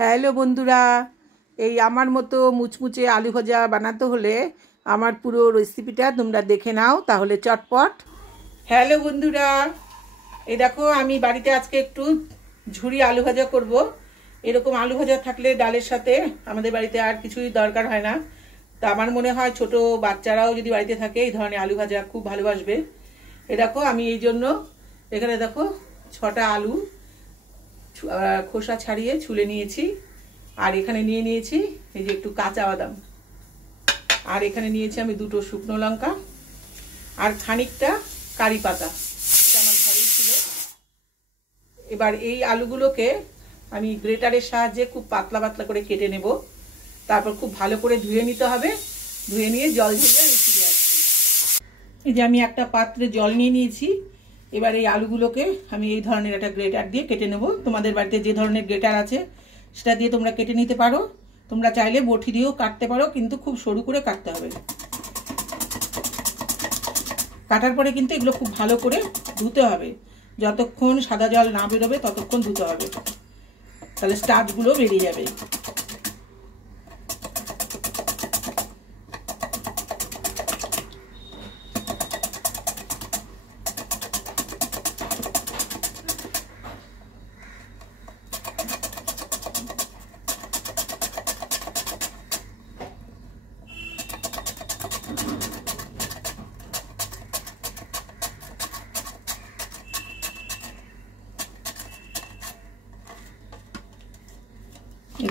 Hello বন্ধুরা, এই আমার মতো মুচমুচে আলু ভাজা বানাতে হলে আমার পুরো রেসিপিটা তোমরা দেখে নাও তাহলে চটপট। হ্যালো বন্ধুরা, এই দেখো আমি বাড়িতে আজকে একটু ঝুরি আলু ভাজা করব। এরকম আলু ভাজা থাকলে ডালের সাথে আমাদের বাড়িতে আর কিছুই দরকার হয় না। তা আমার মনে হয় ছোট বাচ্চারাও যদি বাড়িতে থাকে এই ধরনের আলু ভাজা খুব ভালোবাসবে। এ দেখো আমি এই জন্য এখানে দেখো 6টা আলু খোসা ছাড়িয়ে ছুলে নিয়েছি। আর এখানে নিয়ে নিয়েছি এই যে একটু কাঁচা বাদাম। আর এখানে নিয়েছি আমি 2টো শুকনো লঙ্কা আর খানিকটা কারি পাতা, এটা আমার ঘরেই ছিল। এবার এই আলুগুলোকে আমি গ্রেটারের সাহায্যে খুব পাতলা পাতলা করে কেটে নেব। তারপর খুব ভালো করে ধুয়ে নিতে হবে। ধুয়ে নিয়ে জল ঝরিয়ে আমি ফিরে আসছি। এই যে আমি একটা পাত্রে জল নিয়ে নিয়েছি। এবার এই আলুগুলোকে আমি এই ধরনের একটা গ্রেটার দিয়ে কেটে নেব। তোমাদের বাড়িতে যে ধরনের গ্রেটার আছে সেটা দিয়ে তোমরা কেটে নিতে পারো। তোমরা চাইলে বটি দিয়েও কাটতে পারো, কিন্তু খুব সরু করে কাটতে হবে। কাটার পরে কিন্তু এগুলো খুব ভালো করে ধুতে হবে। যতক্ষণ সাদা জল না বেরোবে ততক্ষণ ধুতে হবে, তাহলে স্টার্চগুলো বেরিয়ে যাবে।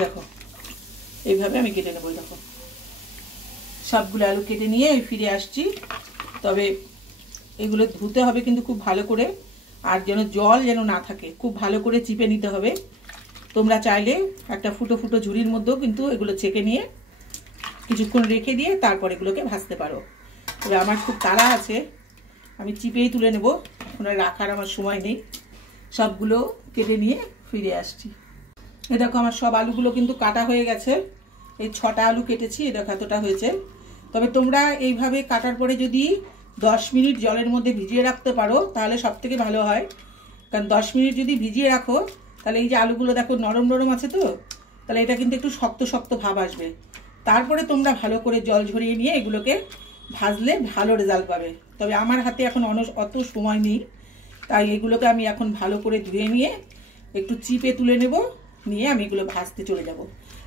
দেখো এইভাবে আমি কেটে নেবো। দেখো সবগুলো আলু কেটে নিয়ে ফিরে আসছি। তবে এগুলো ধুতে হবে কিন্তু খুব ভালো করে, আর যেন জল যেন না থাকে, খুব ভালো করে চিপে নিতে হবে। তোমরা চাইলে একটা ফুটো ফুটো ঝুড়ির মধ্যেও কিন্তু এগুলো ছেঁকে নিয়ে কিছুক্ষণ রেখে দিয়ে তারপর এগুলোকে ভাজতে পারো। তবে আমার খুব তাড়া আছে, আমি চিপেই তুলে নেব, এখন রাখার আমার সময় নেই। সবগুলো কেটে নিয়ে ফিরে আসছি। এই দেখো আমার সব আলুগুলো কিন্তু কাটা হয়ে গেছে। এই 6টা আলু কেটেছি, এই দেখো এতটা হয়েছে। তবে তোমরা এইভাবে কাটার পরে যদি 10 মিনিট জলের মধ্যে ভিজিয়ে রাখতে পারো তাহলে সব থেকে ভালো হয়। কারণ 10 মিনিট যদি ভিজিয়ে রাখো তাহলে এই যে আলুগুলো দেখো নরম নরম আছে, তো তাহলে এটা কিন্তু একটু শক্ত শক্ত ভাব আসবে। তারপরে তোমরা ভালো করে জল ঝরিয়ে নিয়ে এগুলোকে ভাজলে ভালো রেজাল্ট পাবে। তবে আমার হাতে এখন অত সময় নেই, তাই এগুলোকে আমি এখন ভালো করে ধুয়ে নিয়ে একটু চিপে তুলে নেব, নিয়ে আমি এগুলো ভাজতে চলে যাব।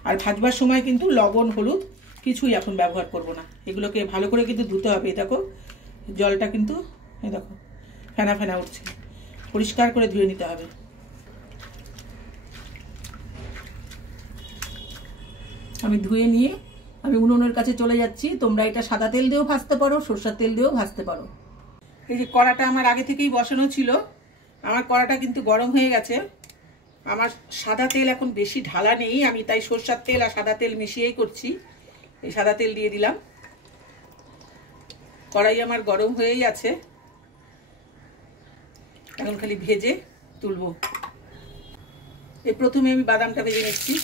আর ভাজবার সময় কিন্তু লবণ হলুদ কিছুই এখন ব্যবহার করব না। এগুলোকে ভালো করে কিন্তু ধুতে হবে। দেখো জলটা কিন্তু এই দেখো ফেনা ফেনা উঠছে, পরিষ্কার করে ধুয়ে নিতে হবে। আমি ধুয়ে নিয়ে আমি উনুনের কাছে চলে যাচ্ছি। তোমরা এটা সাদা তেল দিয়েও ভাজতে পারো, সরষের তেল দিয়েও ভাজতে পারো। এই যে কড়াটা আমার আগে থেকেই বসানো ছিল, আমার কড়াটা কিন্তু গরম হয়ে গেছে। আমার সাদা তেল এখন বেশি ঢালা নেই, আমি তাই সরষের তেল আর সাদা তেল মিশিয়েই করছি। এই সাদা তেল দিয়ে দিলাম। কড়াই আমার গরম হয়েই আছে, এখন খালি ভেজে তুলবো। এই প্রথমে আমি বাদামটা ভেজে নিচ্ছি।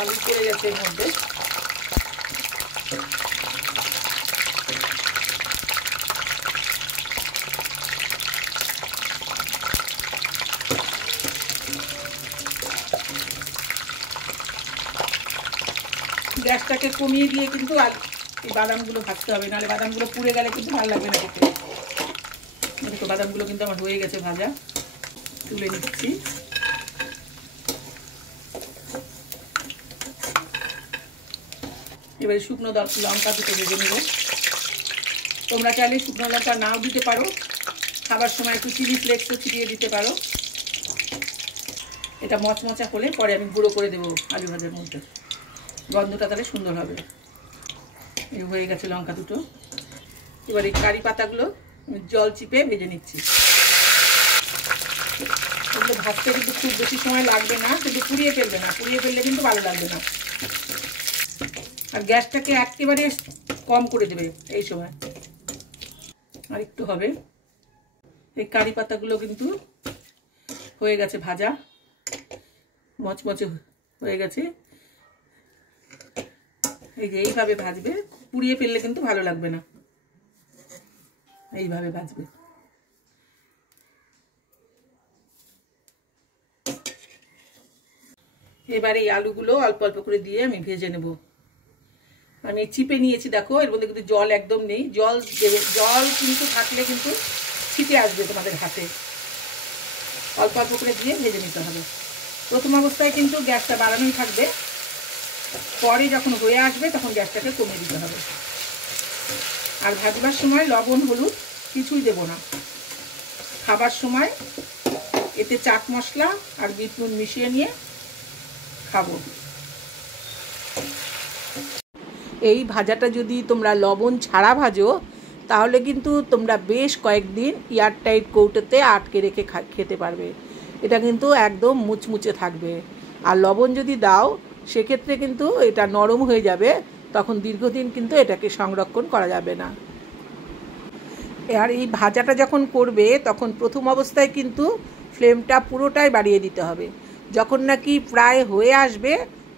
আলু পড়ে গেছে এর মধ্যে। গ্যাসটাকে কমিয়ে দিয়ে কিন্তু এই বাদামগুলো ভাজতে হবে, নাহলে বাদামগুলো পুড়ে গেলে কিন্তু ভালো লাগবে না খেতে। দেখো বাদামগুলো কিন্তু আমার হয়ে গেছে ভাজা, তুলে নিচ্ছি। এবারে শুকনো লঙ্কা দুটো ভেজে নেব। তোমরা চাইলে শুকনো লঙ্কা নাও দিতে পারো, খাবার সময় একটু চিলি ফ্লেক্সও ছিটিয়ে দিতে পারো। এটা মচমচা হলে পরে আমি গুঁড়ো করে দেবো আলু ভাজার মধ্যে, গন্ধটা তাহলে সুন্দর হবে। এই হয়ে গেছে লঙ্কা দুটো। এবার এই কারি পাতাগুলো জল চিপে ভেজে নিচ্ছি। এগুলো ভাজতে কিন্তু খুব বেশি সময় লাগবে না, কিন্তু পুড়িয়ে ফেলবে না, পুড়িয়ে ফেললে কিন্তু ভালো লাগবে না। আর গ্যাসটাকে একেবারে কম করে দেবে এই সময়। আর একটু হবে। এই কারি পাতাগুলো কিন্তু হয়ে গেছে ভাজা, মচমচে হয়ে গেছে। এই যে এইভাবে ভাজবে, পুড়িয়ে ফেললে কিন্তু ভালো লাগবে না, এইভাবে ভাজবে। এবারে এই আলুগুলো অল্প অল্প করে দিয়ে আমি ভেজে নেব। আমি চিপে নিয়েছি, দেখো এর মধ্যে কিন্তু জল একদম নেই। জল দেবে, জল কিন্তু থাকলে কিন্তু ছিটে আসবে তোমাদের হাতে। অল্প অল্প করে দিয়ে ভেজে নিতে হবে। প্রথম অবস্থায় কিন্তু গ্যাসটা বাড়ানোই থাকবে, পরে যখন হয়ে আসবে তখন গ্যাসটাকে কমিয়ে দিতে হবে। আর ভাজবার সময় লবণ হলুদ কিছুই দেব না। খাবার সময় এতে চাট মশলা আর বিট নুন মিশিয়ে নিয়ে খাবো। এই ভাজাটা যদি তোমরা লবণ ছাড়া ভাজো তাহলে কিন্তু তোমরা বেশ কয়েকদিন এয়ারটাইট কৌটোতে আটকে রেখে খেতে পারবে। এটা কিন্তু একদম মুচমুচে থাকবে। আর লবণ যদি দাও সেক্ষেত্রে কিন্তু এটা নরম হয়ে যাবে, তখন দীর্ঘদিন কিন্তু এটাকে সংরক্ষণ করা যাবে না। আর এই ভাজাটা যখন করবে তখন প্রথম অবস্থায় কিন্তু ফ্লেমটা পুরোটাই বাড়িয়ে দিতে হবে। যখন নাকি প্রায় হয়ে আসবে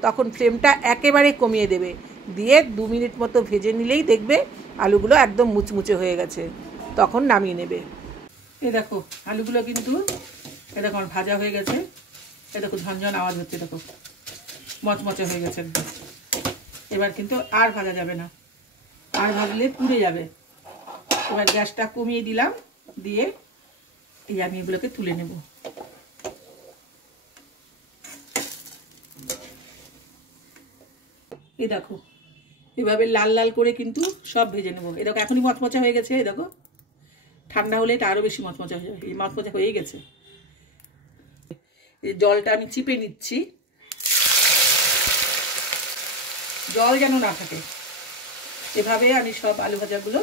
তখন ফ্লেমটা একেবারে কমিয়ে দেবে, দিয়ে 2 মিনিট মতো ভেজে নিলেই দেখবে আলুগুলো একদম মুচমুচে হয়ে গেছে। তখন নামিয়ে নেবে। এই দেখো আলুগুলো কিন্তু এরকম ভাজা হয়ে গেছে। এই দেখো ঝনঝন আওয়াজ হচ্ছে, দেখো মচমচে হয়ে গেছে একদম। এবার কিন্তু আর ভাজা যাবে না, আর ভাজলে পুড়ে যাবে। এবার গ্যাসটা কমিয়ে দিলাম, দিয়ে এই আমি এগুলোকে তুলে নেব। এই দেখো এভাবে লাল লাল করে কিন্তু সব ভেজে নেবো। এই দেখো এখনই মচমচা হয়ে গেছে। এই দেখো ঠান্ডা হলে এটা আরো বেশি মচমচা হয়ে যাবে। এই মচমচা হয়ে গেছে। এই জলটা আমি চিপে নিচ্ছি, জল যেন না থাকে। এভাবে আমি সব আলু ভাজাগুলো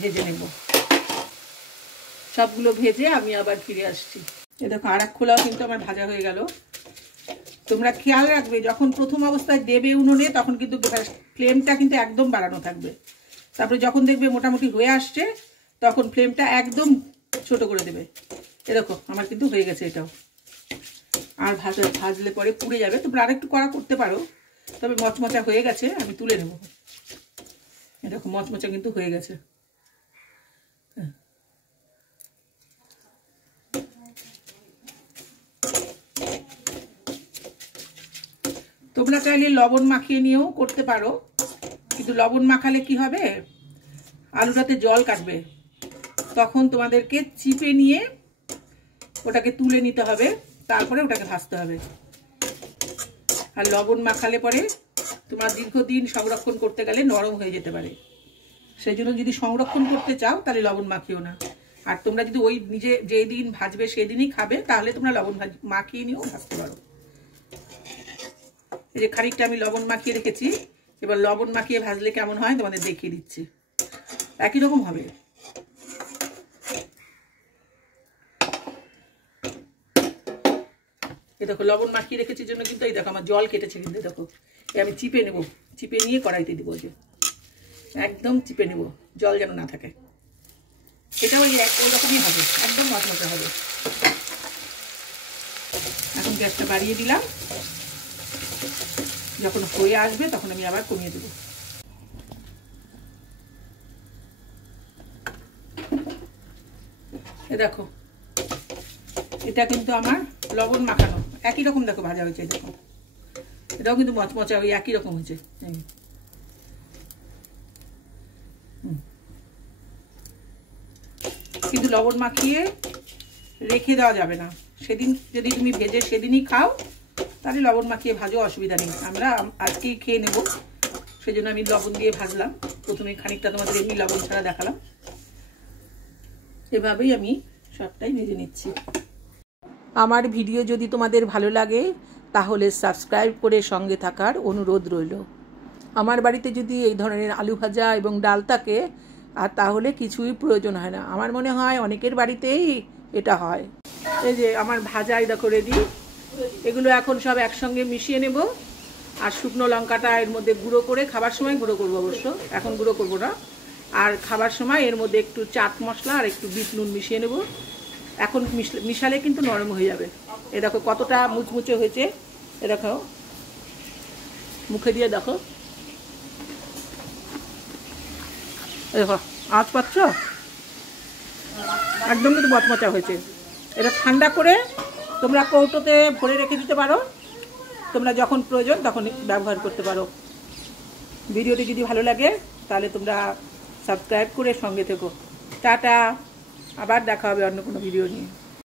ভেজে নেব। সবগুলো ভেজে আমি আবার ফিরে আসছি। এই দেখো আর এক খোলাও কিন্তু আমার ভাজা হয়ে গেল। তোমরা খেয়াল রাখবে যখন প্রথম অবস্থায় দেবে উনুনে তখন কিন্তু ফ্লেমটা কিন্তু একদম বাড়ানো থাকবে। তারপরে যখন দেখবে মোটামুটি হয়ে আসছে তখন ফ্লেমটা একদম ছোট করে দেবে। এরকম আমার কিন্তু হয়ে গেছে এটাও। আর ভাজলে পরে পুড়ে যাবে। তোমরা আরেকটু কড়া করতে পারো, তবে মচমচা হয়ে গেছে, আমি তুলে নেব। এরকম মচমচা কিন্তু হয়ে গেছে। তোমরা চাইলে লবণ মাখিয়ে নিয়েও করতে পারো, কিন্তু লবণ মাখালে কি হবে, আলুটাতে জল কাটবে। তখন তোমাদেরকে চিপে নিয়ে ওটাকে তুলে নিতে হবে, তারপরে ওটাকে ভাজতে হবে। আর লবণ মাখালে পরে তোমার দীর্ঘদিন সংরক্ষণ করতে গেলে নরম হয়ে যেতে পারে। সেই জন্য যদি সংরক্ষণ করতে চাও তাহলে লবণ মাখিও না। আর তোমরা যদি ওই নিজে যেদিন ভাজবে সেদিনই খাবে তাহলে তোমরা লবণ মাখিয়ে নিয়েও ভাজতে পারো। এই যে খানিকটা আমি লবণ মাখিয়ে রেখেছি, এবার লবণ মাখিয়ে ভাজলে কেমন হয় তোমাদের দেখিয়ে দিচ্ছি। একই রকম হবে। এই দেখো লবণ মাখিয়ে রেখেছি জন্য কিন্তু এই দেখো আমার জল কেটেছে কিন্তু। দেখো আমি চিপে নেব, চিপে নিয়ে কড়াইতে দিব। যে একদম চিপে নেব, জল যেন না থাকে। এটাও ওই রকমই হবে, একদম মচমচে হবে। এখন গ্যাসটা বাড়িয়ে দিলাম, যখন হয়ে আসবে তখন আমি আবার কমিয়ে দেব। এ দেখো এটা কিন্তু আমার লবণ মাখানো একই রকম দেখো ভাজা হয়েছে। দেখো এটাও কিন্তু মচমচা ওই একই রকম হয়েছে। কিন্তু লবণ মাখিয়ে রেখে দেওয়া যাবে না। সেদিন যদি তুমি ভেজে সেদিনই খাও তাহলে লবণ মাখিয়ে ভাজো, অসুবিধা নেই। আমরা আজকেই খেয়ে নেব, সেই জন্য আমি লবণ দিয়ে ভাজলাম। প্রথমে খানিকটা তোমাদের এমনি লবণ ছাড়া দেখালাম। এভাবেই আমি সবটাই ভেজে নিচ্ছি। আমার ভিডিও যদি তোমাদের ভালো লাগে তাহলে সাবস্ক্রাইব করে সঙ্গে থাকার অনুরোধ রইল। আমার বাড়িতে যদি এই ধরনের আলু ভাজা এবং ডাল থাকে আর তাহলে কিছুই প্রয়োজন হয় না। আমার মনে হয় অনেকের বাড়িতেই এটা হয়। এই যে আমার ভাজাই দেখো রেডি। এগুলো এখন সব একসঙ্গে মিশিয়ে নেব। আর শুকনো লঙ্কাটা এর মধ্যে গুঁড়ো করে, খাবার সময় গুঁড়ো করবো অবশ্য, এখন গুঁড়ো করবো না। আর খাবার সময় এর মধ্যে একটু চাট মশলা আর একটু বিট নুন মিশিয়ে নেব। এখন মিশালে কিন্তু নরম হয়ে যাবে। এ দেখো কতটা মুচমুচে হয়েছে। এ দেখো মুখে দিয়ে দেখো, দেখো আওয়াজ পাচ্ছ, একদম কিন্তু মচমচা হয়েছে। এটা ঠান্ডা করে তোমরা কৌটোতে ভরে রেখে দিতে পারো, তোমরা যখন প্রয়োজন তখন ব্যবহার করতে পারো। ভিডিওটি যদি ভালো লাগে তাহলে তোমরা সাবস্ক্রাইব করে সঙ্গে থেকো। টাটা, আবার দেখা হবে অন্য কোনো ভিডিও নিয়ে।